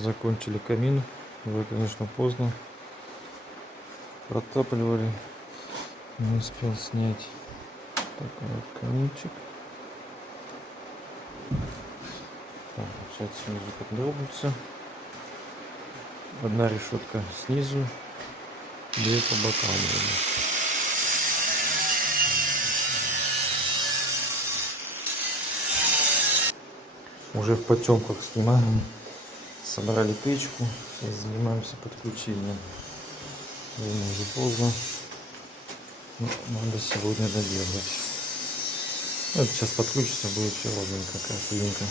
Закончили камин. Уже, конечно, поздно. Протапливали. Не успел снять. Такой вот каминчик. Так, сейчас снизу подробится. Одна решетка снизу, две по бокам. Уже в потемках снимаем. Собрали печку. Сейчас занимаемся подключением. Время уже поздно. Но надо сегодня доделать. Вот сейчас подключится, будет все ровненько, красивенько.